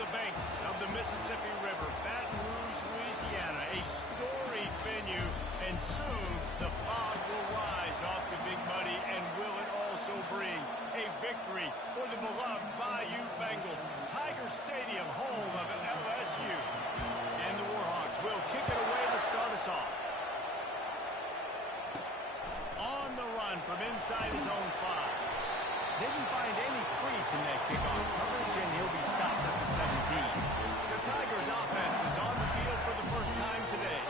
the banks of the Mississippi River, Baton Rouge, Louisiana, a storied venue, and soon the fog will rise off the Big Muddy, and will it also bring a victory for the beloved Bayou Bengals. Tiger Stadium, home of LSU. And the Warhawks will kick it away to start us off. On the run from inside his own 5. Didn't find any crease in that kickoff coverage, and he'll be stopped at the 17. The Tigers' offense is on the field for the first time today.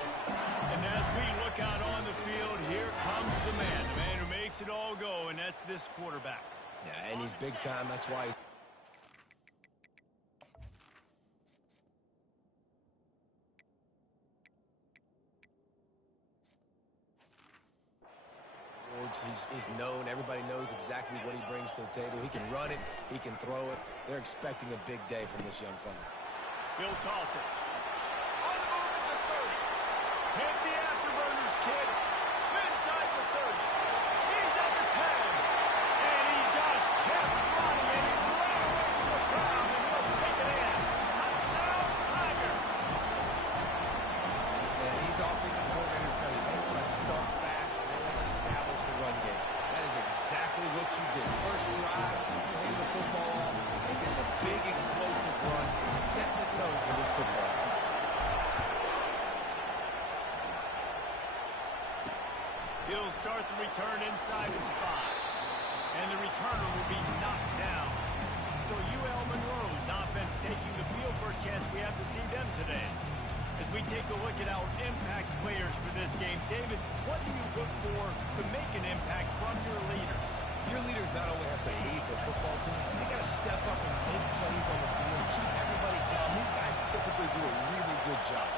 And as we look out on the field, here comes the man who makes it all go, and that's this quarterback. Yeah, and he's big time. That's why he's... He's known. Everybody knows exactly what he brings to the table. He can run it. He can throw it. They're expecting a big day from this young fella. He'll toss it. On the move at the 30. Hit the afterburners, kid. Inside the 30. He's at the 10. And he just kept running, and he ran away from the crowd, and he'll take it in. Touchdown, Tiger. Yeah, these offensive coordinators tell you they want to start fast. Establish the run game. That is exactly what you did. First drive, you hand the football off, and then the big explosive run set the tone for this football. He'll start the return inside his 5. And the returner will be knocked down. So UL Monroe's offense taking the field for a chance. We have to see them today. As we take a look at our impact players for this game, David, what do you look for to make an impact from your leaders? Your leaders not only have to lead the football team, but they got to step up and make plays on the field, keep everybody calm. These guys typically do a really good job.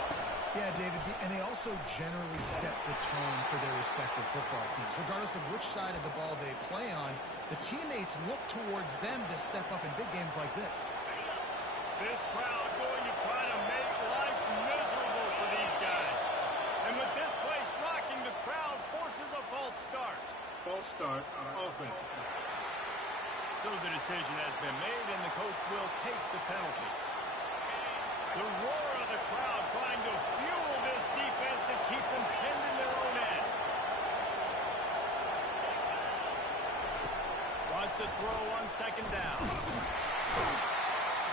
Yeah, David, and they also generally set the tone for their respective football teams. Regardless of which side of the ball they play on, the teammates look towards them to step up in big games like this. This crowd going to try to make life miserable for these guys. And with this place rocking, the crowd forces a false start. False start on offense. So the decision has been made, and the coach will take the penalty. The roar of the crowd trying to fuel this defense to keep them pinned in their own end. Wants to throw on second down.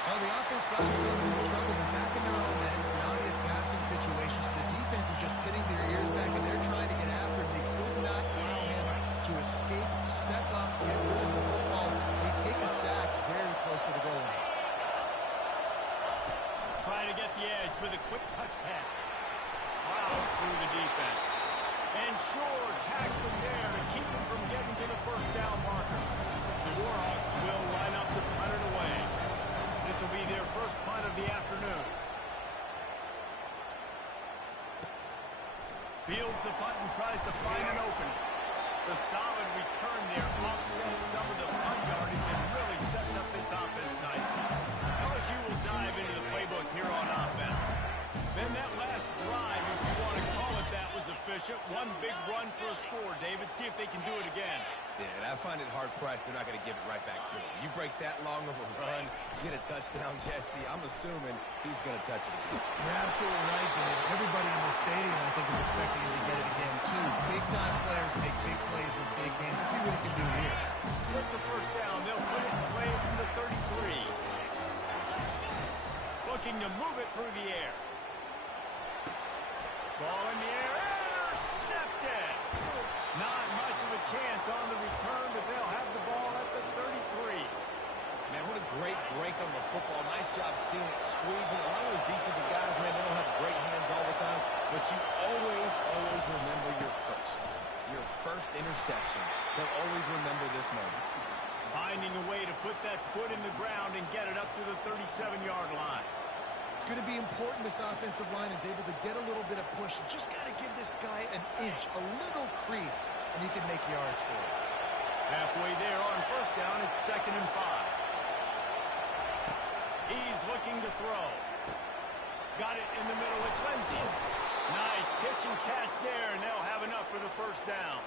Well, the offense got themselves into trouble and back in their own end. It's an obvious passing situation, so the defense is just pitting their ears back, and they're trying to get after him. They could not allow him to escape, step up, get rid of the football. They take a sack very close to the goal line. Trying to get the edge with a quick touch pass. Plows through the defense. And sure, tackling there to keep him from getting to the first down marker. The Warhawks will line up to punt it away. This will be their first punt of the afternoon. Fields the punt and tries to find an opening. The solid return there offsets some of the punt yardage and really sets up this offense nicely. LSU will dive into the playbook here on offense. Then that last drive, if you want to call it that, was efficient. One big run for a score, David. See if they can do it again. Yeah, and I find it hard-pressed they're not going to give it right back to him. You break that long of a run, get a touchdown, Jesse, I'm assuming he's going to touch it again. You're absolutely right, Dave. Everybody in the stadium, I think, is expecting him to get it again, too. Big-time players make big plays in big games. Let's see what he can do here. With the first down, they'll put it in play from the 33. Looking to move it through the air. Ball in the air, intercepted! Not much of a chance on the return, but they'll have the ball at the 33. Man, what a great break on the football. Nice job seeing it squeezing. A lot of those defensive guys, man, they don't have great hands all the time, but you always remember your first interception. They'll always remember this moment. Finding a way to put that foot in the ground and get it up to the 37-yard line. It's going to be important this offensive line is able to get a little bit of push. Just got to give this guy an inch, a little crease, and he can make yards for it. Halfway there on first down, it's 2nd and 5. He's looking to throw. Got it in the middle, it's Lindsey. Nice pitch and catch there, and they'll have enough for the first down.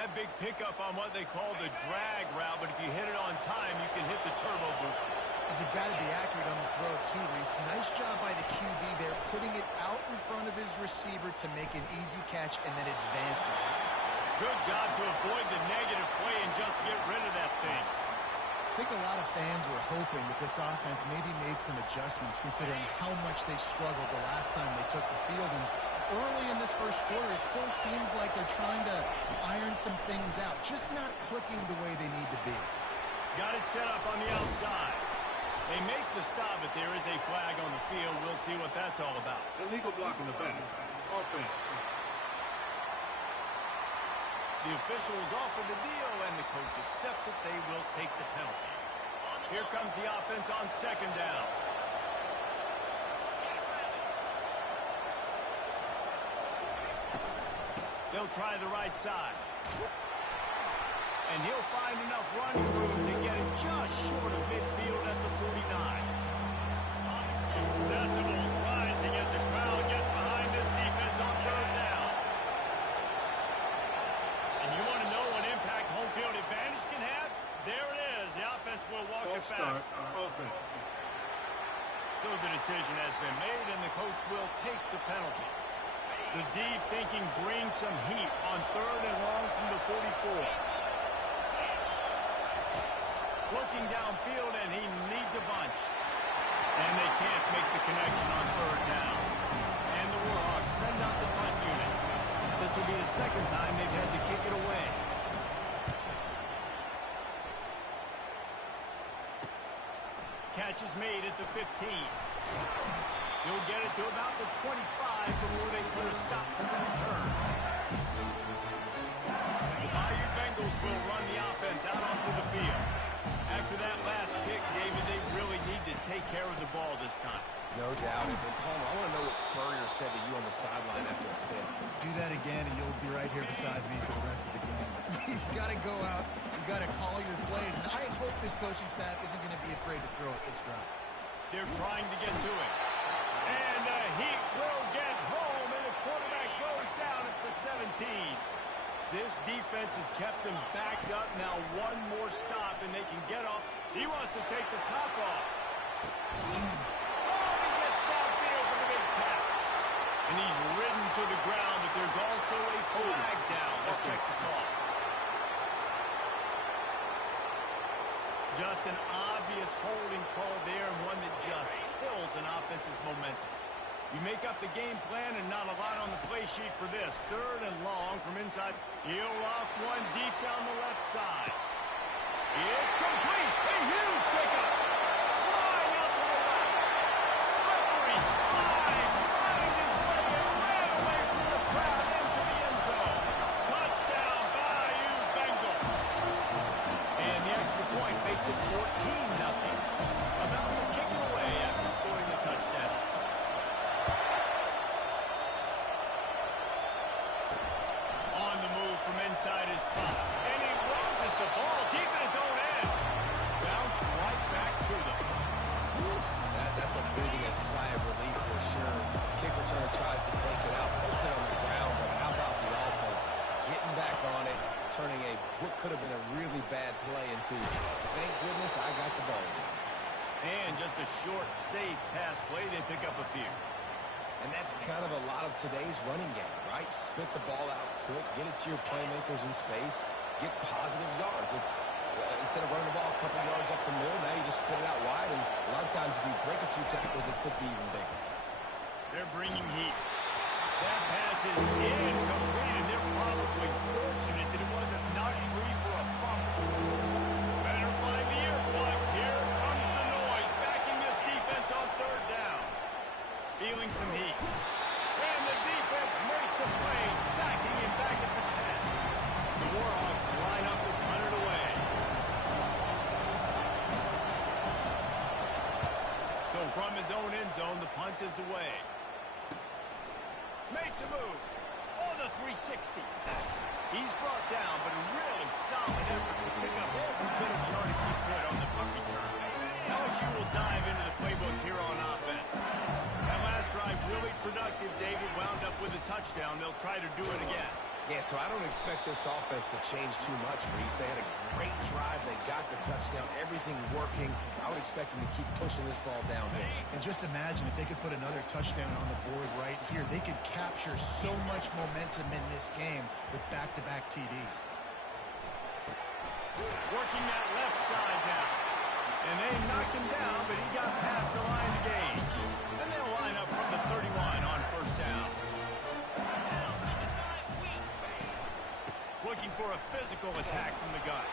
That big pickup on what they call the drag route, but if you hit it on time, you can hit the turbo boosters. And you've got to be accurate on the throw, Nice job by the QB there, putting it out in front of his receiver to make an easy catch and then advancing. Good job to avoid the negative play and just get rid of that thing. I think a lot of fans were hoping that this offense maybe made some adjustments considering how much they struggled the last time they took the field. And early in this first quarter, it still seems like they're trying to iron some things out, just not clicking the way they need to be. Got it set up on the outside. They make the stop, but there is a flag on the field. We'll see what that's all about. Illegal block in the back. Offense. The officials offer the deal, and the coach accepts it. They will take the penalty. Here comes the offense on second down. They'll try the right side. And he'll find enough running room to get it just short of midfield at the 49. Decibels rising as the crowd gets behind this defense on third down. And you want to know what impact home field advantage can have? There it is. The offense will walk it back. Start offense. So the decision has been made, and the coach will take the penalty. The D thinking bring some heat on third and long from the 44. Looking downfield, and he needs a bunch. And they can't make the connection on third down. And the Warhawks send out the punt unit. This will be the second time they've had to kick it away. Catch is made at the 15. He'll get it to about the 25 before they put a stop to the return. The Bayou Bengals will run the offense out onto the field. After that last pick, David, they really need to take care of the ball this time. No doubt. And Palmer, I want to know what Spurrier said to you on the sideline after the pick. Do that again, and you'll be right here beside me for the rest of the game. You got to go out. You got to call your plays. And I hope this coaching staff isn't going to be afraid to throw it this route. They're trying to get to it. And the Heat will get home, and the quarterback goes down at the 17. This defense has kept them backed up. Now one more stop, and they can get off. He wants to take the top off. Oh, he gets downfield for the big catch. And he's ridden to the ground, but there's also a flag down. Let's check the call. Just an obvious holding call there, and one that just kills an offense's momentum. You make up the game plan and not a lot on the play sheet for this. Third and long from inside. He'll off one deep down the left side. It's complete. A huge pickup. Flying out to the right. Slippery slide. Climbed his way and ran away from the crowd into the end zone. Touchdown, Bayou Bengals. And the extra point makes it 14-0. About to kick it away after scoring the touchdown. From inside his spot. And he loses the ball deep in his own end. Bounce right back to them. Oof, that's a breathing a sigh of relief for sure. Kick returner tries to take it out, puts it on the ground, but how about the offense getting back on it, turning what could have been a really bad play into, thank goodness I got the ball. And just a short, safe pass play, they pick up a few. And that's kind of a lot of today's running game, right? Spit the ball out quick, get it to your playmakers in space, get positive yards. It's instead of running the ball a couple yards up the middle, now you just spit it out wide, and a lot of times if you break a few tackles, it could be even bigger. They're bringing heat. That pass is incomplete, and they're probably fortunate that it wasn't knocked free for a fumble. Better find the earplugs. Here comes the noise, backing this defense on third down. Feeling some heat. And the defense makes a play, sacking him back at the 10. The Warhawks line up and punt it away. So from his own end zone, the punt is away. Makes a move. On the 360. He's brought down, but a really solid effort to pick up every bit of yardage he could on the punt return. LSU will dive into the playbook here on offense. That last drive really productive. David wound up with a touchdown. They'll try to do it again. Yeah, so I don't expect this offense to change too much, Reese. They had a great drive. They got the touchdown, everything working. I would expect them to keep pushing this ball downhill. And just imagine if they could put another touchdown on the board right here. They could capture so much momentum in this game with back-to-back TDs. Working that left side now. And they knocked him down, but he got past the line to gain. And they'll line up from the 31 on first down. Looking for a physical attack from the gun.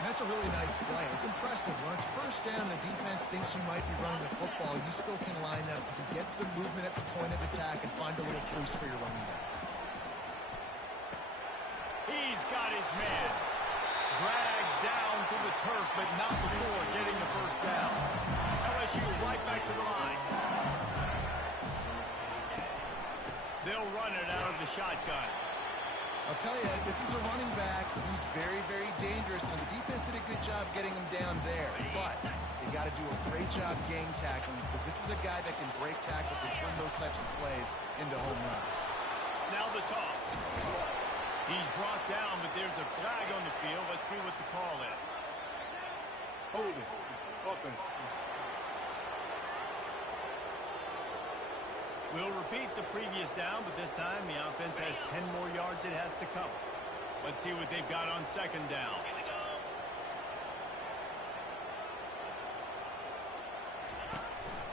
And that's a really nice play. It's impressive. When it's first down, the defense thinks you might be running the football. You still can line up. You can get some movement at the point of attack and find a little crease for your running back. He's got his man. Dragged down to the turf, but not before getting the first down. LSU right back to the line. They'll run it out of the shotgun. I'll tell you, this is a running back who's very, very dangerous, and the defense did a good job getting him down there. But you got to do a great job game tackling, because this is a guy that can break tackles and turn those types of plays into home runs. Now the toss. He's brought down, but there's a flag on the field. Let's see what the call is. Holding. Offense. We'll repeat the previous down, but this time the offense has 10 more yards it has to cover. Let's see what they've got on second down.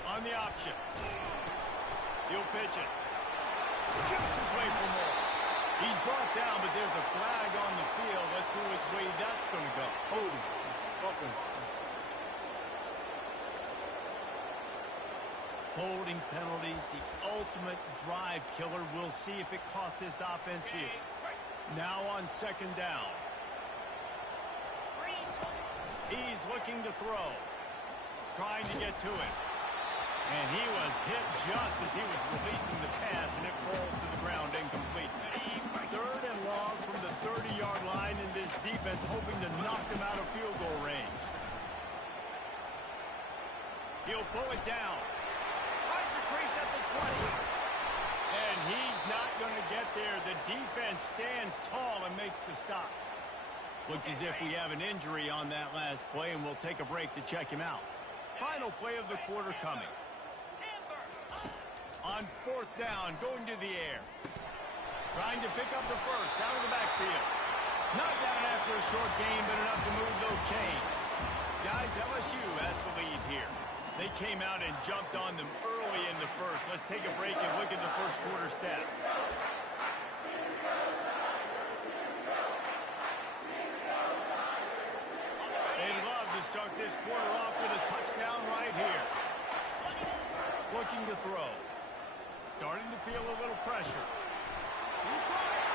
On the option. He'll pitch it. Shoots his way for more. He's brought down, but there's a flag on the field. Let's see which way that's going to go. Holding. Offense. Holding penalties, the ultimate drive killer. We'll see if it costs this offense here. Now on second down. He's looking to throw. Trying to get to it. And he was hit just as he was releasing the pass, and it falls to the ground incomplete. Third and long from the 30-yard line, in this defense hoping to knock them out of field goal range. He'll pull it down. Finds a crease at the 20. And he's not going to get there. The defense stands tall and makes the stop. Looks as if we have an injury on that last play, and we'll take a break to check him out. Final play of the quarter coming. On fourth down, going to the air. Trying to pick up the first, out of the backfield. Not down after a short gain, but enough to move those chains. Guys, LSU has the lead here. They came out and jumped on them early in the first. Let's take a break and look at the first quarter stats. They'd love to start this quarter off with a touchdown right here. Looking to throw. Starting to feel a little pressure. He caught it.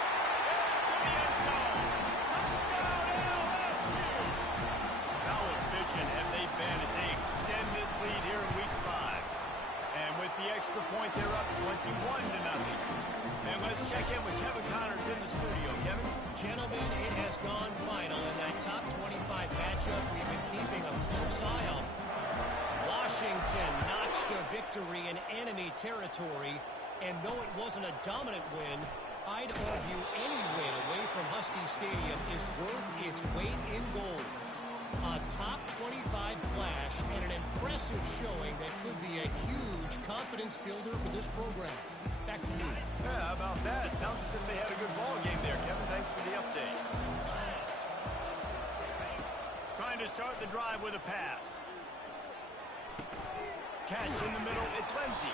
Into the end zone. Touchdown LSU. How efficient have they been as they extend this lead here in week 5? And with the extra point, they're up 21-0. And let's check in with Kevin Connors in the studio. Kevin? Gentlemen, it has gone final in that top 25 matchup we've been keeping a close eye on. Washington notched a victory in enemy territory, and though it wasn't a dominant win, I'd argue any win away from Husky Stadium is worth its weight in gold. A top 25 clash and an impressive showing that could be a huge confidence builder for this program. Back to you. Yeah, how about that? Sounds as if they had a good ball game there, Kevin. Thanks for the update. Trying to start the drive with a pass. Catch in the middle. It's Lindsey.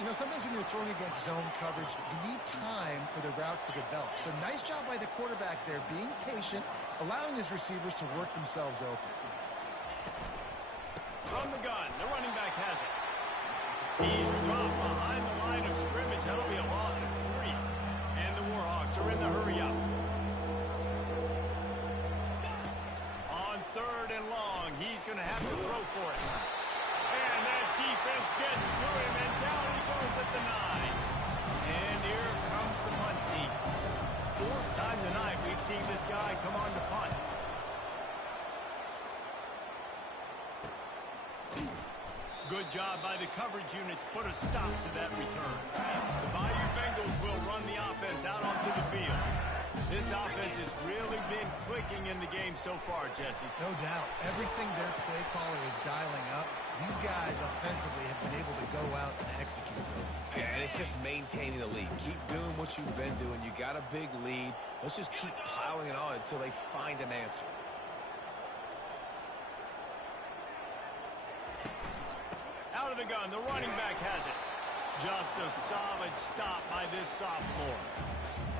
You know, sometimes when you're throwing against zone coverage, you need time for the routes to develop. So nice job by the quarterback there, being patient, allowing his receivers to work themselves open. From the gun, the running back has it. He's dropped behind the line of scrimmage. That'll be a loss of 3. And the Warhawks are in the hurry up. On third and long, he's going to have to throw for it. And that defense gets to him, and down he goes at the 9. And here comes the punt team. 4th time tonight we've seen this guy come on to punt. Good job by the coverage unit to put a stop to that return. The Bayou Bengals Eagles will run the offense out onto the field. This offense has really been clicking in the game so far, Jesse. No doubt. Everything their play caller is dialing up, these guys offensively have been able to go out and execute. Yeah, and it's just maintaining the lead. Keep doing what you've been doing. You got a big lead. Let's just keep piling it on until they find an answer. Out of the gun, the running back has it. Just a solid stop by this sophomore.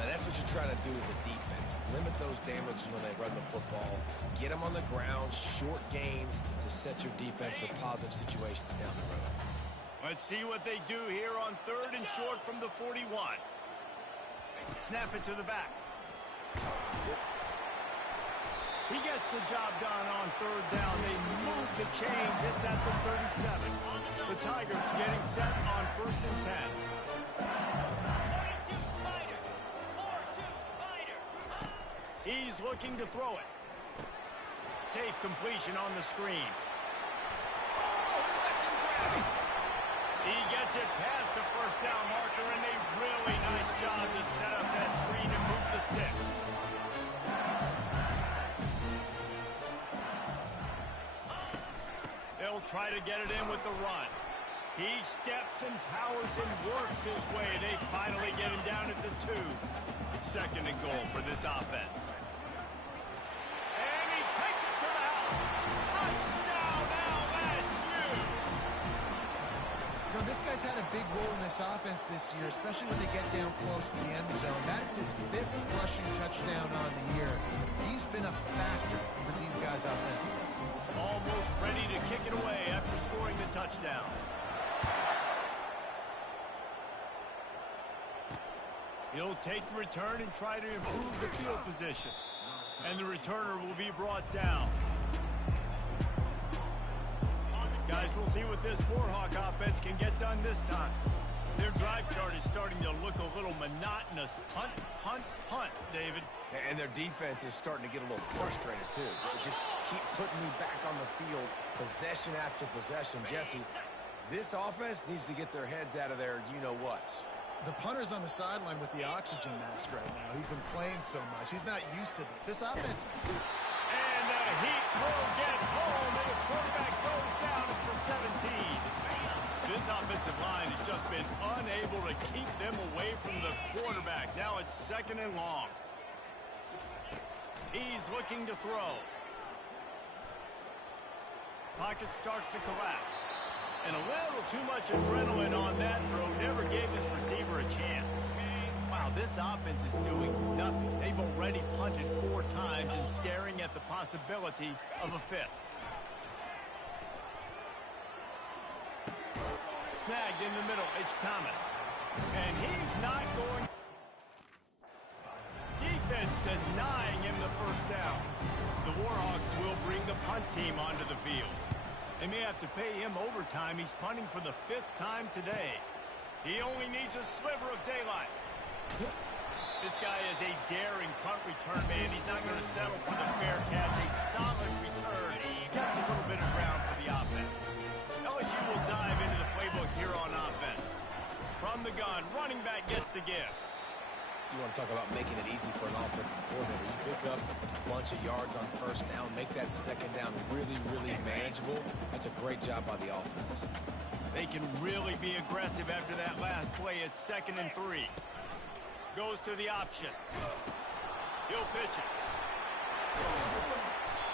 And that's what you're trying to do as a defense. Limit those damages when they run the football. Get them on the ground, short gains to set your defense for positive situations down the road. Let's see what they do here on 3rd and short from the 41. Snap it to the back. He gets the job done on 3rd down. They move the chains. It's at the 37. The Tigers getting set on 1st and 10. He's looking to throw it. Safe completion on the screen. He gets it past the 1st down marker, and a really nice job to set up that screen and move the sticks. They'll try to get it in with the run. He steps and powers and works his way. They finally get him down at the 2. 2nd and goal for this offense. And he takes it to the house. Touchdown, LSU! You know, this guy's had a big role in this offense this year, especially when they get down close to the end zone. That's his 5th rushing touchdown on the year. He's been a factor for these guys offensively. Almost ready to kick it away after scoring the touchdown. He'll take the return and try to improve the field position. And the returner will be brought down. Guys, we'll see what this Warhawk offense can get done this time. Their drive chart is starting to look a little monotonous. Punt, punt, punt, David. And their defense is starting to get a little frustrated, too. They just keep putting me back on the field, possession after possession. Jesse, this offense needs to get their heads out of their you-know-whats. The punter's on the sideline with the oxygen mask right now. He's been playing so much. He's not used to this. This offense... And the Heat will get home, and the quarterback goes down at the 17. This offensive line has just been unable to keep them away from the quarterback. Now it's 2nd and long. He's looking to throw. Pocket starts to collapse. And a little too much adrenaline on that throw never gave his receiver a chance. Wow, this offense is doing nothing. They've already punted 4 times and staring at the possibility of a 5th. Snagged in the middle, it's Thomas. And he's not going. Defense denying him the 1st down. The Warhawks will bring the punt team onto the field. They may have to pay him overtime. He's punting for the 5th time today. He only needs a sliver of daylight. This guy is a daring punt return man. He's not going to settle for the fair catch. A solid return. He gets a little bit of ground for the offense. LSU will dive into the playbook here on offense. From the gun, running back gets the give. You want to talk about making it easy for an offensive coordinator. You pick up a bunch of yards on 1st down, make that 2nd down really, really manageable. That's a great job by the offense. They can really be aggressive after that last play. It's 2nd and 3. Goes to the option. He'll pitch it.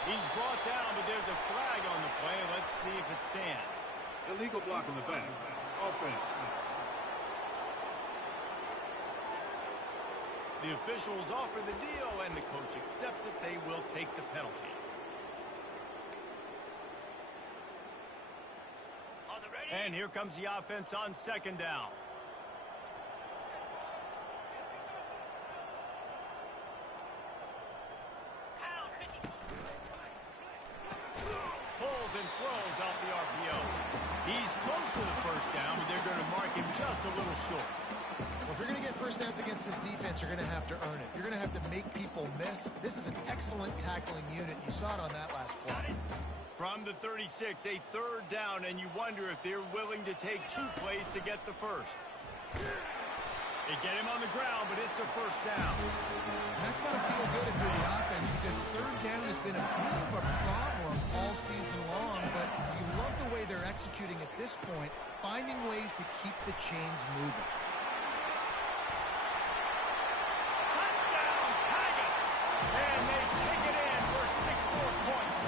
He's brought down, but there's a flag on the play. Let's see if it stands. Illegal block in the back. Offense. The officials offer the deal, and the coach accepts it. They will take the penalty. And here comes the offense on 2nd down. Pulls and throws off the RPO. He's close to the 1st down, but they're going to mark him just a little short. Well, if you're going to get 1st downs against this defense, you're going to have to earn it. You're going to have to make people miss. This is an excellent tackling unit. You saw it on that last play. From the 36, a 3rd down, and you wonder if they're willing to take 2 plays to get the 1st. They get him on the ground, but it's a first down. That's got to feel good if you're the offense, because third down has been a bit of a problem all season long, but you love the way they're executing at this point, finding ways to keep the chains moving. Touchdown, Tigers! And they take it in for 6 more points.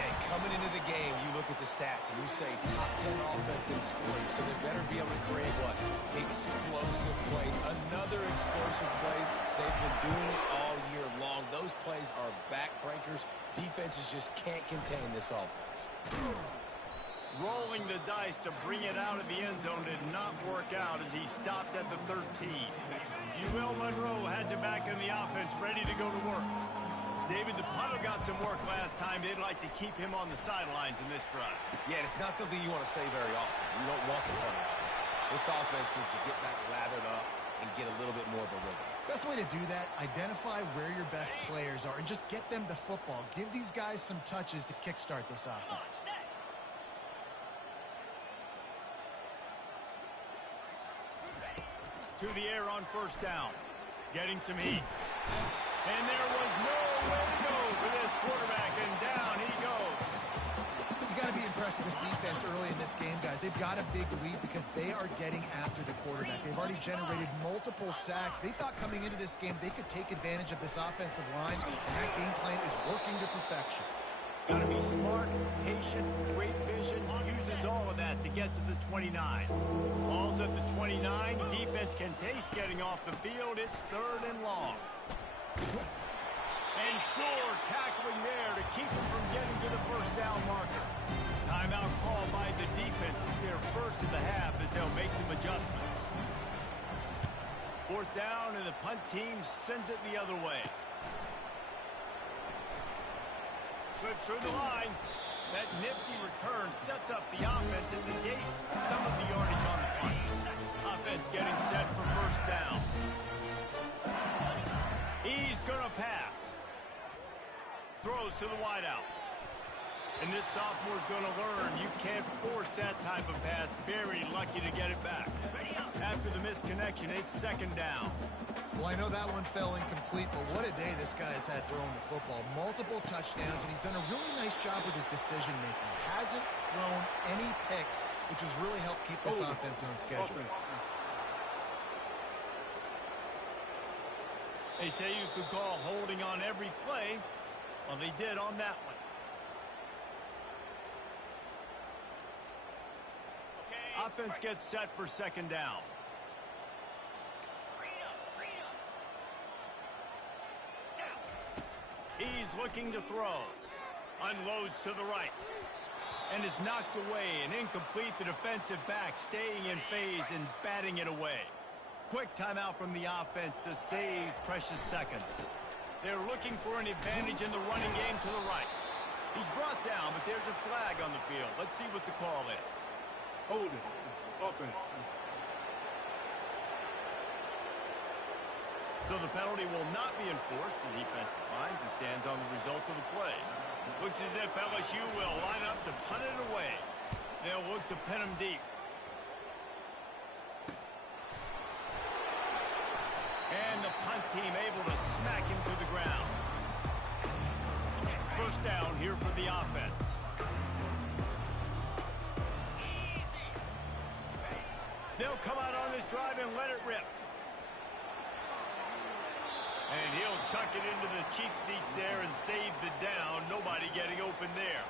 Hey, coming into the game, you look at the stats and you say top 10 offense in scoring, so they better be able to create what? Explosive plays. Another explosive plays. They've been doing it all year long. Those plays are backbreakers. Defenses just can't contain this offense. Rolling the dice to bring it out of the end zone did not work out as he stopped at the 13. UL Monroe has it back in the offense, ready to go to work. David, the punter got some work last time. They'd like to keep him on the sidelines in this drive. Yeah, it's not something you want to say very often. You don't want the punter out. This offense needs to get back lathered up and get a little bit more of a rhythm. Best way to do that, identify where your best players are and just get them the football. Give these guys some touches to kickstart this offense. To the air on first down. Getting some heat. And there was nowhere to go for this quarterback, and down he goes. You got to be impressed with this defense early in this game, guys. They've got a big lead because they are getting after the quarterback. They've already generated multiple sacks. They thought coming into this game they could take advantage of this offensive line, and that game plan is working to perfection. Got to be smart, patient, great vision, uses all of that to get to the 29. Ball's at the 29. Defense can taste getting off the field. It's 3rd and long. And sure, tackling there to keep him from getting to the first down marker. Timeout called by the defense. It's their first of the half as they'll make some adjustments. 4th down, and the punt team sends it the other way. Slips through the line. That nifty return sets up the offense and negates some of the yardage on the punt. Offense getting set for first down. He's going to pass. Throws to the wideout. And this sophomore's going to learn you can't force that type of pass. Very lucky to get it back. After the misconnection, it's 2nd down. Well, I know that one fell incomplete, but what a day this guy has had throwing the football. Multiple touchdowns, and he's done a really nice job with his decision-making. Hasn't thrown any picks, which has really helped keep this offense on schedule. They say you could call holding on every play. Well, they did on that one. Offense gets set for 2nd down. He's looking to throw. Unloads to the right. And is knocked away and incomplete. The defensive back staying in phase and batting it away. Quick timeout from the offense to save precious seconds. They're looking for an advantage in the running game to the right. He's brought down, but there's a flag on the field. Let's see what the call is. Holding. Offense. So the penalty will not be enforced. The defense declines and stands on the result of the play. Looks as if LSU will line up to punt it away. They'll look to pin him deep. And the punt team able to smack him to the ground. First down here for the offense. They'll come out on this drive and let it rip. And he'll chuck it into the cheap seats there and save the down. Nobody getting open there.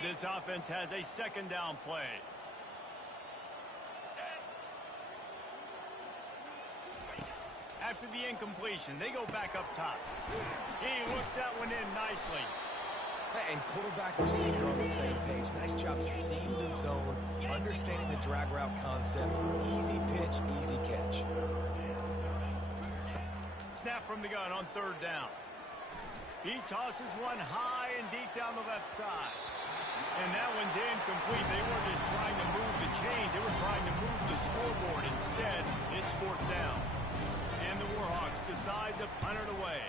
This offense has a 2nd down play. After the incompletion, they go back up top. He looks that one in nicely. And quarterback receiver on the same page. Nice job seeing the zone, understanding the drag route concept. Easy pitch, easy catch. Snap from the gun on 3rd down. He tosses one high and deep down the left side. And that one's incomplete. They weren't just trying to move the chains. They were trying to move the scoreboard. Instead, it's 4th down. And the Warhawks decide to punt it away.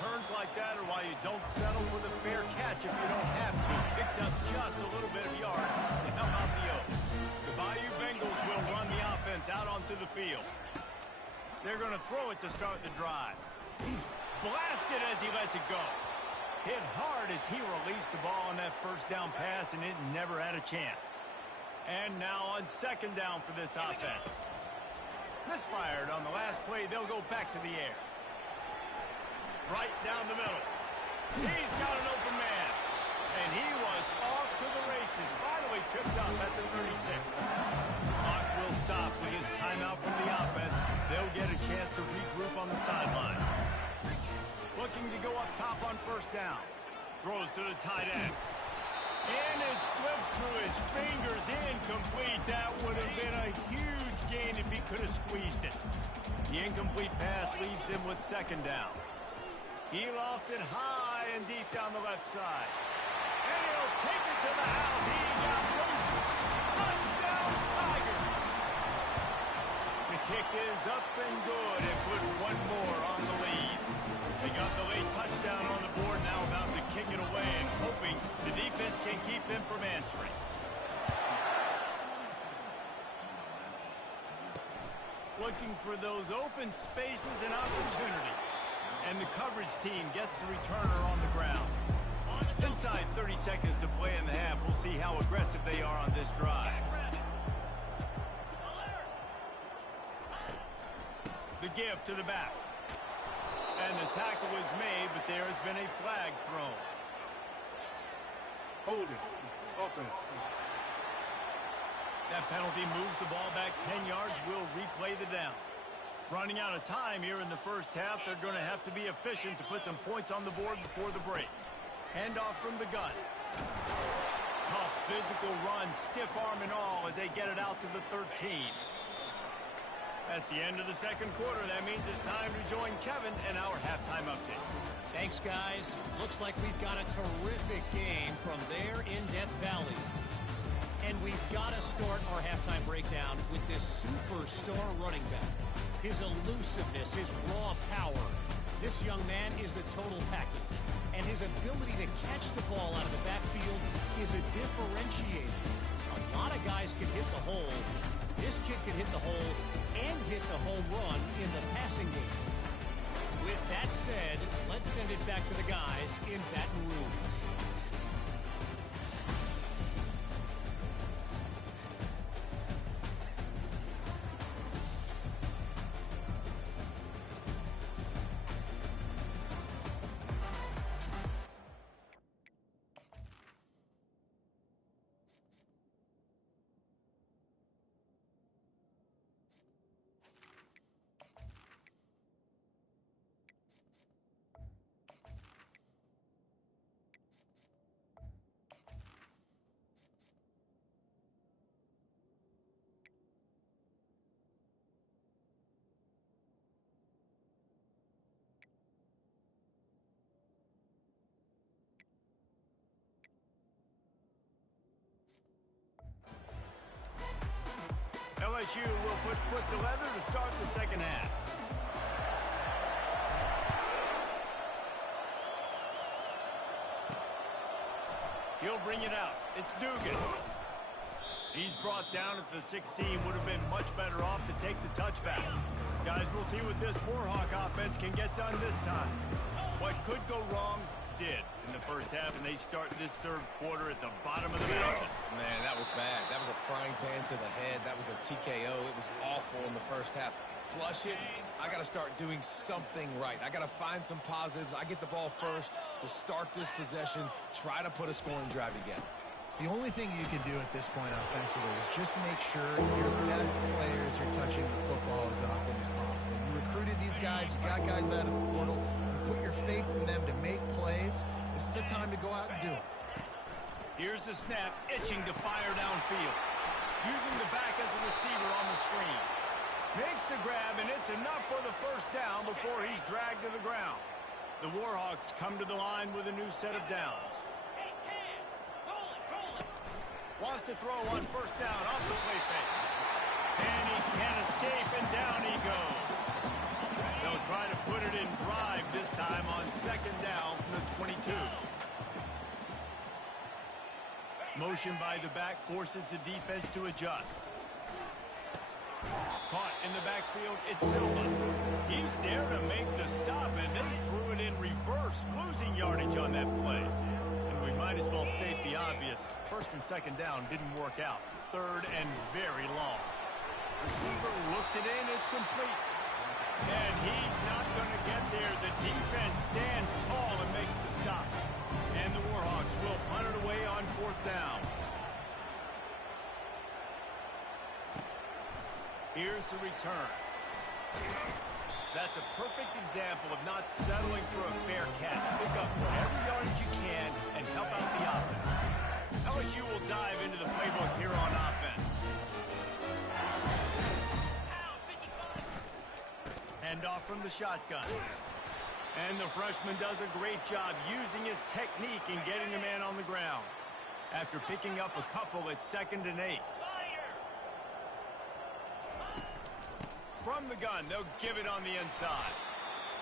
Returns like that are why you don't settle for the fair catch if you don't have to. Picks up just a little bit of yards to help out the Oaks. The Bayou Bengals will run the offense out onto the field. They're going to throw it to start the drive. Blasted as he lets it go. Hit hard as he released the ball on that first down pass, and it never had a chance. And now on second down for this offense. Misfired on the last play. They'll go back to the air. Right down the middle. He's got an open man. And he was off to the races. Finally tripped up at the 36. Clock will stop with his timeout from the offense. They'll get a chance to regroup on the sideline. Looking to go up top on first down. Throws to the tight end. And it slips through his fingers. Incomplete. That would have been a huge gain if he could have squeezed it. The incomplete pass leaves him with second down. He lofts it high and deep down the left side. And he'll take it to the house. He got loose. Touchdown, Tigers. The kick is up and good and put one more on the lead. They got the late touchdown on the board, now about to kick it away and hoping the defense can keep them from answering. Looking for those open spaces and opportunity. And the coverage team gets the returner on the ground. Inside 30 seconds to play in the half. We'll see how aggressive they are on this drive. The give to the back. And the tackle is made, but there has been a flag thrown. Holding. Offense. That penalty moves the ball back 10 yards. We'll replay the down. Running out of time here in the first half. They're going to have to be efficient to put some points on the board before the break. Handoff from the gun. Tough physical run, stiff arm and all as they get it out to the 13. That's the end of the second quarter. That means it's time to join Kevin and our halftime update. Thanks, guys. Looks like we've got a terrific game from there in Death Valley. And we've got to start our halftime breakdown with this superstar running back. His elusiveness, his raw power. This young man is the total package. And his ability to catch the ball out of the backfield is a differentiator. A lot of guys can hit the hole. This kid can hit the hole and hit the home run in the passing game. With that said, let's send it back to the guys in Baton Rouge. LSU will put foot to leather to start the second half. He'll bring it out. It's Dugan. He's brought down at the 16. Would have been much better off to take the touchback. Guys, we'll see what this Warhawk offense can get done this time. What could go wrong did in the first half, and they start this third quarter at the bottom of the mountain. Man, that was bad. That was a frying pan to the head. That was a TKO. It was awful in the first half. Flush it. I got to start doing something right. I got to find some positives. I get the ball first to start this possession, try to put a scoring drive together. The only thing you can do at this point offensively is just make sure your best players are touching the football as often as possible. You recruited these guys, you got guys out of the portal, you put your faith in them to make plays. This is a time to go out and do it. Here's the snap, itching to fire downfield. Using the back as a receiver on the screen. Makes the grab, and it's enough for the first down before he's dragged to the ground. The Warhawks come to the line with a new set of downs. Wants to throw on first down off the play fake. And he can't escape, and down he goes. They'll try to put it in drive this time on second. Motion by the back forces the defense to adjust. Caught in the backfield, it's Silva. He's there to make the stop, and they threw it in reverse, losing yardage on that play. And we might as well state the obvious. First and second down didn't work out. Third and very long. Receiver looks it in, it's complete. And he's not going to get there. The defense stands tall and makes the stop. And the Warhawks will punt it away on fourth down. Here's the return. That's a perfect example of not settling for a fair catch. Pick up whatever yardage you can and help out the offense. LSU will dive into the playbook here on offense. Handoff from the shotgun. And the freshman does a great job using his technique and getting the man on the ground. After picking up a couple, it's 2nd and 8. From the gun, they'll give it on the inside.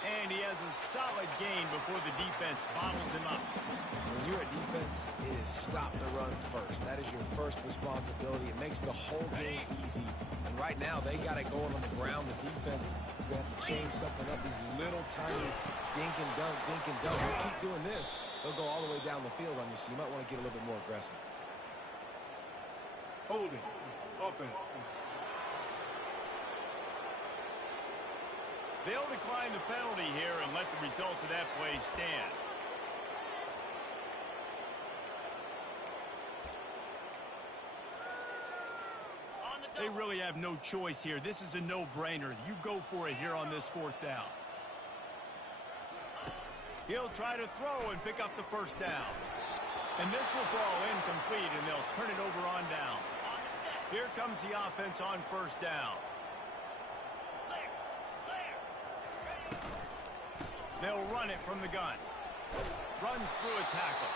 And he has a solid gain before the defense bottles him up. When you're a defense, it is stop the run first. That is your first responsibility. It makes the whole game easy. And right now, they got it going on the ground. The defense is going to have to change something up. These little tiny dink and dunk, dink and dunk. If you keep doing this, they'll go all the way down the field on you, so you might want to get a little bit more aggressive. Holding. Offense. They'll decline the penalty here and let the result of that play stand. They really have no choice here. This is a no-brainer. You go for it here on this fourth down. He'll try to throw and pick up the first down. And this will fall incomplete, and they'll turn it over on downs. Here comes the offense on first down. They'll run it from the gun. Runs through a tackle.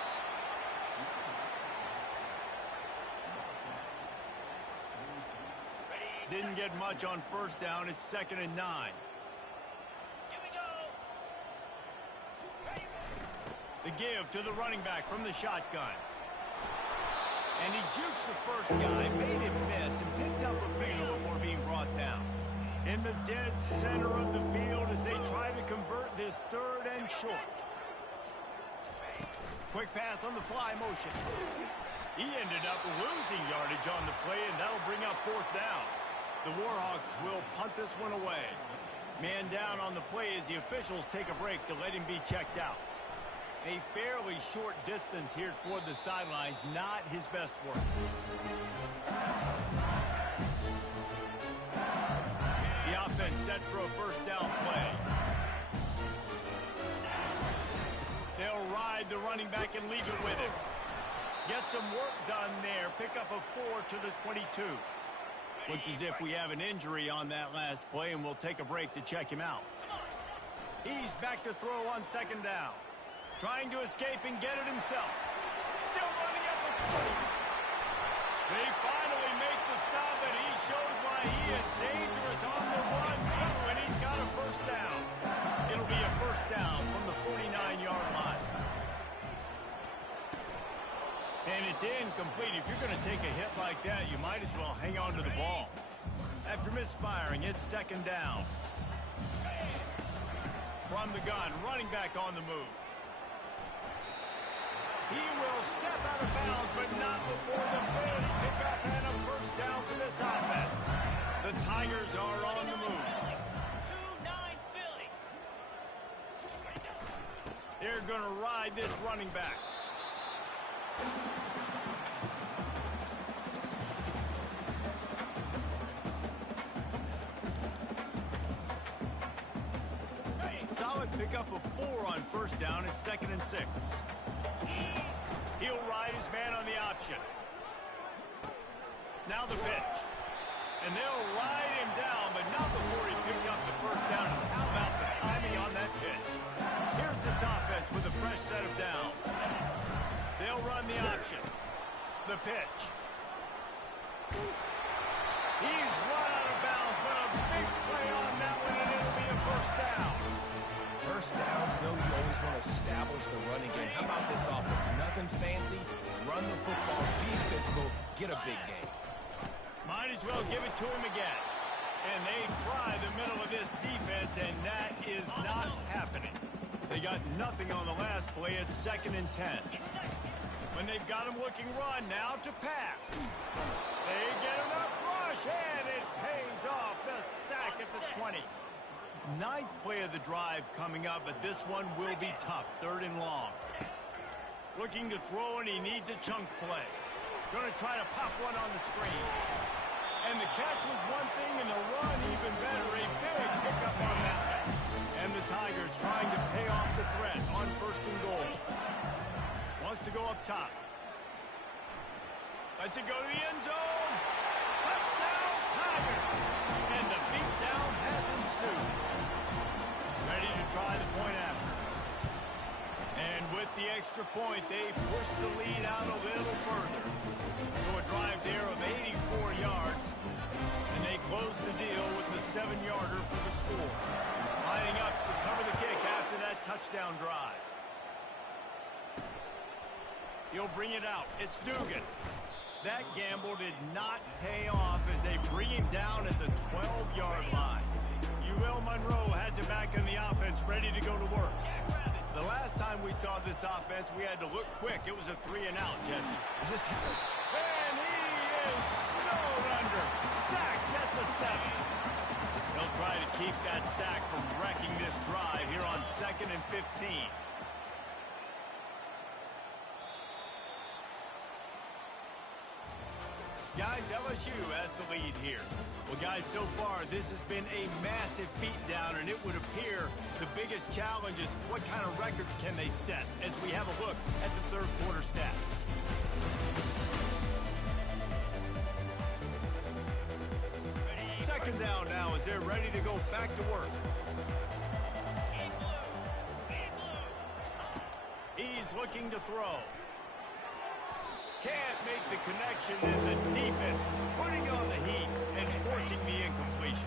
Didn't get much on first down. It's 2nd and 9. Here we go. The give to the running back from the shotgun. And he jukes the first guy, made him miss, and picked up a finger before being brought down. In the dead center of the field as they try to convert this 3rd and short. Quick pass on the fly motion. He ended up losing yardage on the play, and that'll bring up 4th down. The Warhawks will punt this one away. Man down on the play as the officials take a break to let him be checked out. A fairly short distance here toward the sidelines, not his best work. The offense set for a first down play. They'll ride the running back and leave it with him. Get some work done there. Pick up a 4 to the 22. Looks as if we have an injury on that last play, and we'll take a break to check him out. He's back to throw on 2nd down. Trying to escape and get it himself. Still running up the play. They finally make the stop, and he shows why he is dangerous on the run, too, and he's got a first down. It'll be a first down from the 49-yard line. And it's incomplete. If you're going to take a hit like that, you might as well hang on to the ball. After misfiring, it's 2nd down. From the gun, running back on the move. He will step out of bounds, but not before the big pickup and a first down for this offense. The Tigers are on the move. 2-9 Philly. They're going to ride this running back. Solid pickup of 4 on first down. It's 2nd and 6. He'll ride his man on the option. Now the pitch. And they'll ride him down, but not before he picks up the first down. And how about the timing on that pitch? Here's this offense with a fresh set of downs. They'll run the option. The pitch. He's run out of bounds, but a big play on that one, and it'll be a first down. First down, you know you always want to establish the running game. How about this offense? Nothing fancy, Run the football, be physical, get a big game. Might as well give it to him again. And they try the middle of this defense, and that is not happening. They got nothing on the last play. It's 2nd and 10. When they've got him looking run, now to pass. They get enough rush, and it pays off. The sack at the 20. 9th play of the drive coming up, but this one will be tough. 3rd and long. Looking to throw, and he needs a chunk play. Going to try to pop one on the screen. And the catch was one thing, and the run even better. A big pickup on that. And the Tigers trying to pay off the threat on 1st and goal. Wants to go up top. Lets it go to the end zone. Touchdown, Tigers. And the beatdown has ensued. Ready to try the point after. And with the extra point, they push the lead out a little further. So a drive there of 84 yards. And they close the deal with the 7-yarder for the score. Lining up to cover the kick after that touchdown drive. He'll bring it out. It's Dugan. That gamble did not pay off as they bring him down at the 12-yard line. UL Monroe has it back in the offense, ready to go to work. The last time we saw this offense, we had to look quick. It was a 3-and-out, Jesse. And he is snowed under. Sacked at the 7. He'll try to keep that sack from wrecking this drive here on 2nd and 15. Guys, LSU has the lead here. Well, guys, so far, this has been a massive beatdown, and it would appear the biggest challenge is what kind of records can they set as we have a look at the 3rd quarter stats. Second down now as they're ready to go back to work. He's looking to throw. Can't make the connection, and the defense putting on the heat and forcing the incompletion.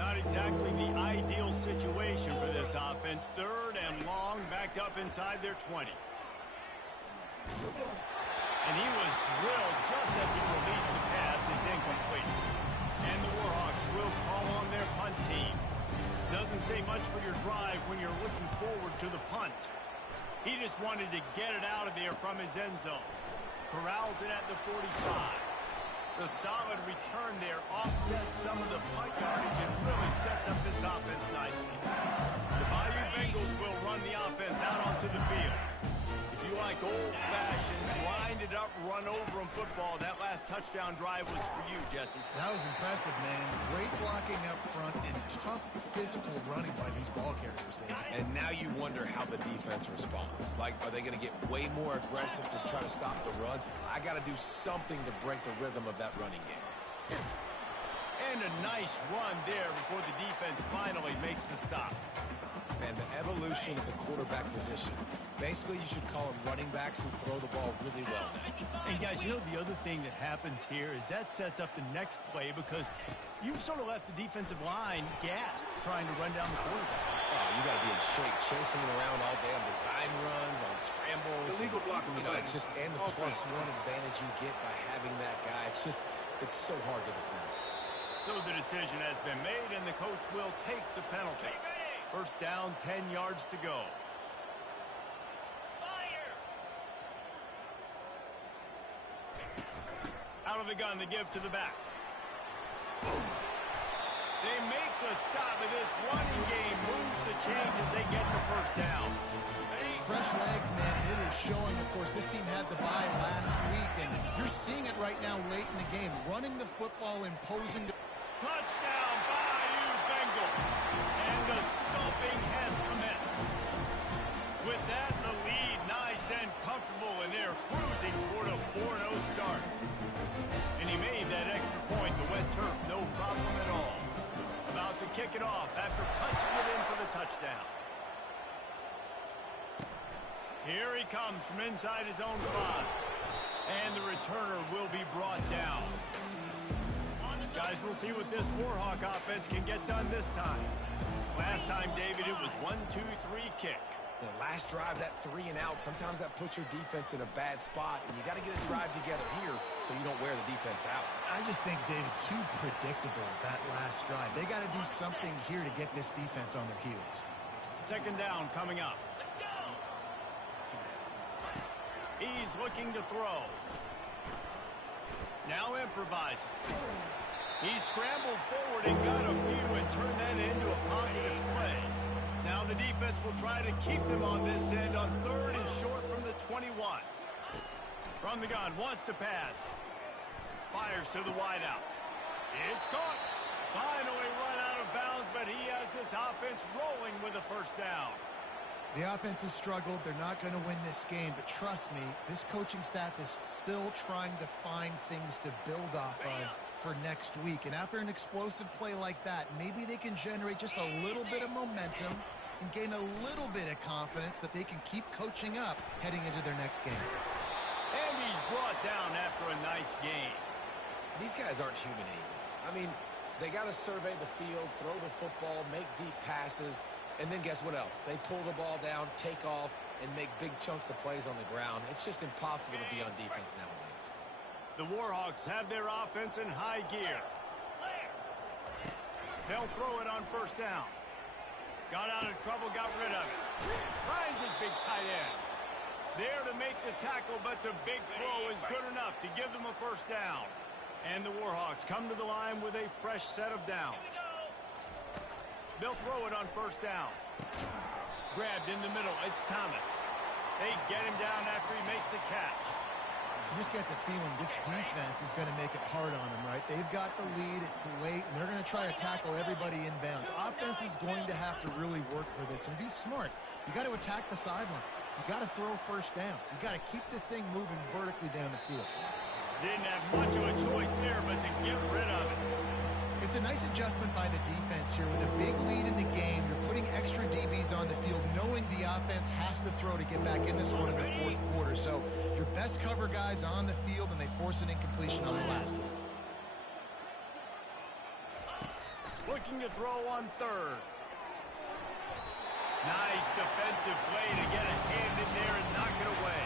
Not exactly the ideal situation for this offense. 3rd and long, backed up inside their 20. And he was drilled just as he released the pass. It's incomplete. And the Warhawks will call on their punt team. Doesn't say much for your drive when you're looking forward to the punt. He just wanted to get it out of there from his end zone. Corrals it at the 45. The solid return there offsets some of the punt yardage and really sets up this offense nicely. The Bayou Bengals will run the offense out onto the field. If you like old-fashioned, grind-it-up, run-over-'em football, that last touchdown drive was for you, Jesse. That was impressive, man. Great blocking up front and tough physical running by these ball carriers, Dave. And now you wonder how the defense responds. Like, are they going to get way more aggressive to try to stop the run? I got to do something to break the rhythm of that running game. And a nice run there before the defense finally makes the stop. And the evolution of the quarterback position. Basically, you should call them running backs who throw the ball really well now. And, guys, you know the other thing that happens here is that sets up the next play because you've sort of left the defensive line gassed trying to run down the quarterback. Oh, you got to be in shape, chasing it around all day on design runs, on scrambles. Illegal blocking. You know, it's just, and the +1 advantage you get by having that guy. It's just, it's so hard to defend. So the decision has been made, and the coach will take the penalty. First down, 10 yards to go. Out of the gun to give to the back. They make the stop of this running game. Moves the change as they get the first down. Fresh legs, man. It is showing, of course, this team had the bye last week, and you're seeing it right now late in the game. Running the football, imposing the... Touchdown, Bayou Bengals. And the stomping has commenced. With that, the lead nice and comfortable, and they're cruising toward a 4-0 start. And he made that extra point, the wet turf, no problem at all. About to kick it off after punching it in for the touchdown. Here he comes from inside his own 5. And the returner will be brought down. Guys, we'll see what this Warhawk offense can get done this time. Last time, David, it was 1-2-3 kick. You know, last drive, that 3 and out, sometimes that puts your defense in a bad spot, and you got to get a drive together here so you don't wear the defense out. I just think, David, too predictable that last drive. They got to do something here to get this defense on their heels. Second down coming up. He's looking to throw. Now improvising. He scrambled forward and got a few and turned that into a positive play. Now the defense will try to keep them on this end on 3rd and short from the 21. From the gun, wants to pass. Fires to the wideout. It's caught. Finally run out of bounds, but he has this offense rolling with a first down. The offense has struggled. They're not going to win this game, but trust me, this coaching staff is still trying to find things to build off of for next week. And after an explosive play like that, maybe they can generate just a little bit of momentum and gain a little bit of confidence that they can keep coaching up heading into their next game. And he's brought down after a nice game. These guys aren't human anymore. I mean, they got to survey the field, throw the football, make deep passes, and then guess what else? They pull the ball down, take off, and make big chunks of plays on the ground. It's just impossible to be on defense nowadays. The Warhawks have their offense in high gear. They'll throw it on first down. Got out of trouble, got rid of it. Finds his big tight end. There to make the tackle, but the big throw is good enough to give them a first down. And the Warhawks come to the line with a fresh set of downs. They'll throw it on first down. Grabbed in the middle, it's Thomas. They get him down after he makes the catch. You just get the feeling this defense is going to make it hard on them, right? They've got the lead, it's late, and they're going to try to tackle everybody inbounds. Offense is going to have to really work for this and be smart. You got to attack the sidelines. You got to throw first downs. You got to keep this thing moving vertically down the field. Didn't have much of a choice there, but to get rid of it. It's a nice adjustment by the defense here. With a big lead in the game, you're putting extra DBs on the field, knowing the offense has to throw to get back in this one in the fourth quarter. So your best cover guys on the field, and they force an incompletion on the last one. Looking to throw on 3rd. Nice defensive play to get a hand in there and knock it away.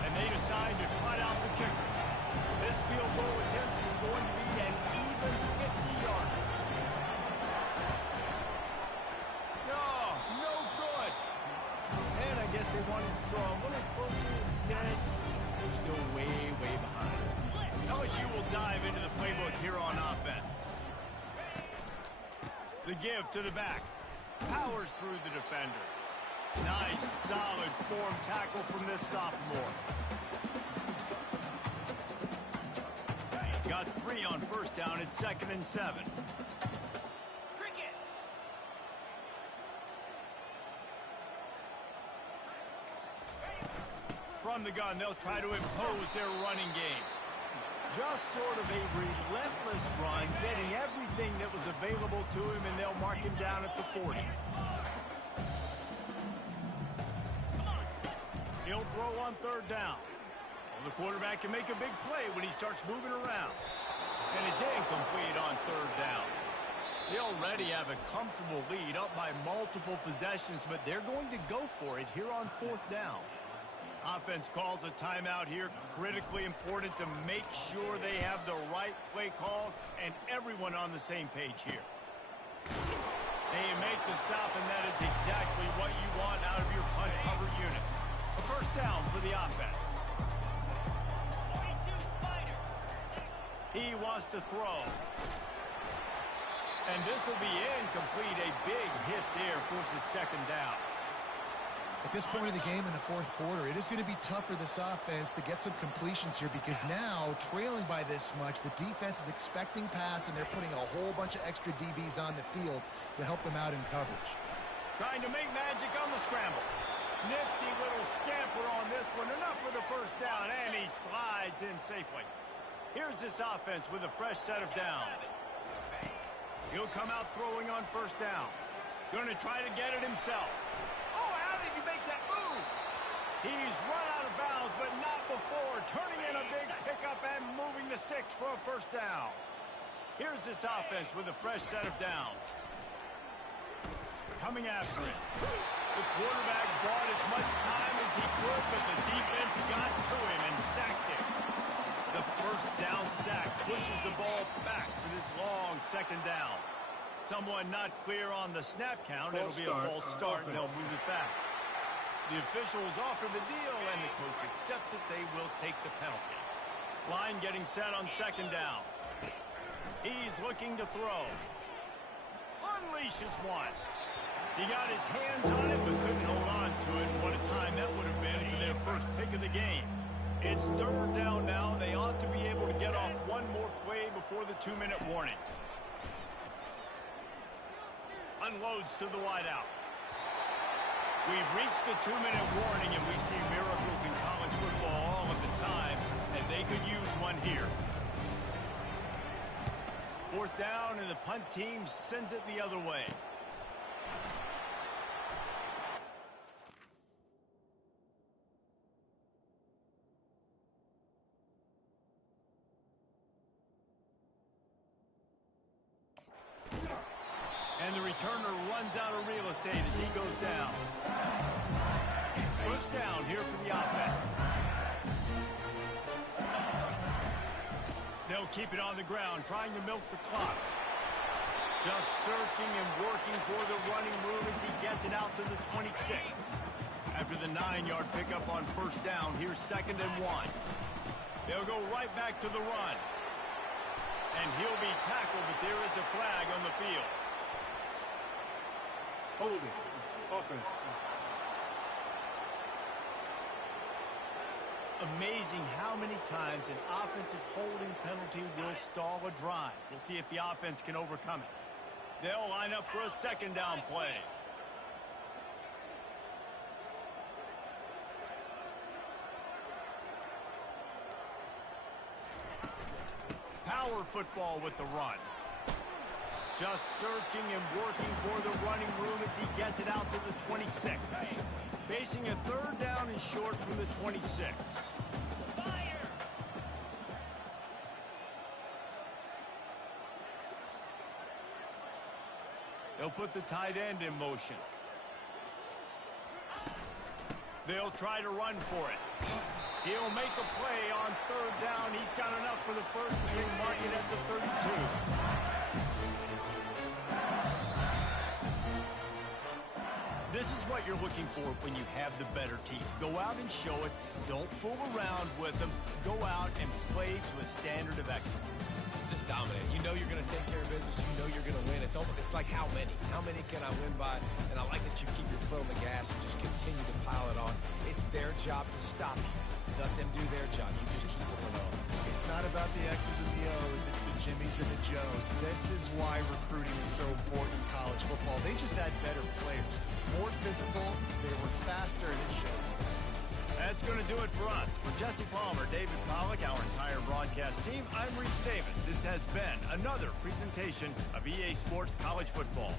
And they decide to try out the kicker. This field goal attempt is going to be an even 50-yarder. No good. And I guess they wanted to throw a little closer instead. They're still way behind. LSU will dive into the playbook here on offense. The give to the back. Powers through the defender. Nice, solid form tackle from this sophomore. Got 3 on first down at 2nd and 7. From the gun, they'll try to impose their running game. Just sort of a relentless run, getting everything that was available to him, and they'll mark him down at the 40. He'll throw on 3rd down. The quarterback can make a big play when he starts moving around. And it's incomplete on 3rd down. They already have a comfortable lead, up by multiple possessions, but they're going to go for it here on 4th down. Offense calls a timeout here, critically important to make sure they have the right play call and everyone on the same page here. They make the stop, and that is exactly what you want out of your punt cover unit. A first down for the offense. He wants to throw. And this will be incomplete. A big hit there forces 2nd down. At this point in the game in the fourth quarter, it is going to be tough for this offense to get some completions here because now, trailing by this much, the defense is expecting pass, and they're putting a whole bunch of extra DBs on the field to help them out in coverage. Trying to make magic on the scramble. Nifty little scamper on this one. Enough for the first down, and he slides in safely. Here's this offense with a fresh set of downs. He'll come out throwing on first down. Going to try to get it himself. Oh, how did he make that move? He's run out of bounds, but not before. Turning in a big pickup and moving the sticks for a first down. Here's this offense with a fresh set of downs. coming after it. The quarterback bought as much time as he could, but the defense got to him and sacked him. The first down sack pushes the ball back for this long second down. Someone not clear on the snap count. It'll be a false start, and they'll move it back. The officials offer the deal, and the coach accepts it. They will take the penalty. Line getting set on second down. He's looking to throw. Unleashes one. He got his hands on it, but couldn't hold on to it. What a time that would have been for their first pick of the game. It's third down now. They ought to be able to get off one more play before the 2-minute warning. Unloads to the wideout. We've reached the 2-minute warning, and we see miracles in college football all of the time, and they could use one here. Fourth down, and the punt team sends it the other way. And the returner runs out of real estate as he goes down. First down here for the offense. They'll keep it on the ground, trying to milk the clock. Just searching and working for the running room as he gets it out to the 26. After the 9-yard pickup on first down, here's 2nd and 1. They'll go right back to the run. And he'll be tackled, but there is a flag on the field. Holding. Offense. Amazing how many times an offensive holding penalty will stall a drive. We'll see if the offense can overcome it. They'll line up for a 2nd down play. Power football with the run. Just searching and working for the running room as he gets it out to the 26. Facing a 3rd down and short from the 26. Fire! They'll put the tight end in motion. They'll try to run for it. He'll make a play on 3rd down. He's got enough for the first, and they mark it at the 32. This is what you're looking for when you have the better team. Go out and show it. Don't fool around with them. Go out and play to a standard of excellence. Just dominate. You know you're going to take care of business. You know you're going to win. It's like how many? How many can I win by? And I like that you keep your foot on the gas and just continue to pile it on. It's their job to stop you. Let them do their job. You just keep going on. It's not about the X's and the O's. It's the Jimmies and the Joes. This is why recruiting is so important in college football. They just had better players. More physical. They were faster, and it shows. That's going to do it for us. For Jesse Palmer, David Pollack, our entire broadcast team, I'm Reese Davis. This has been another presentation of EA Sports College Football.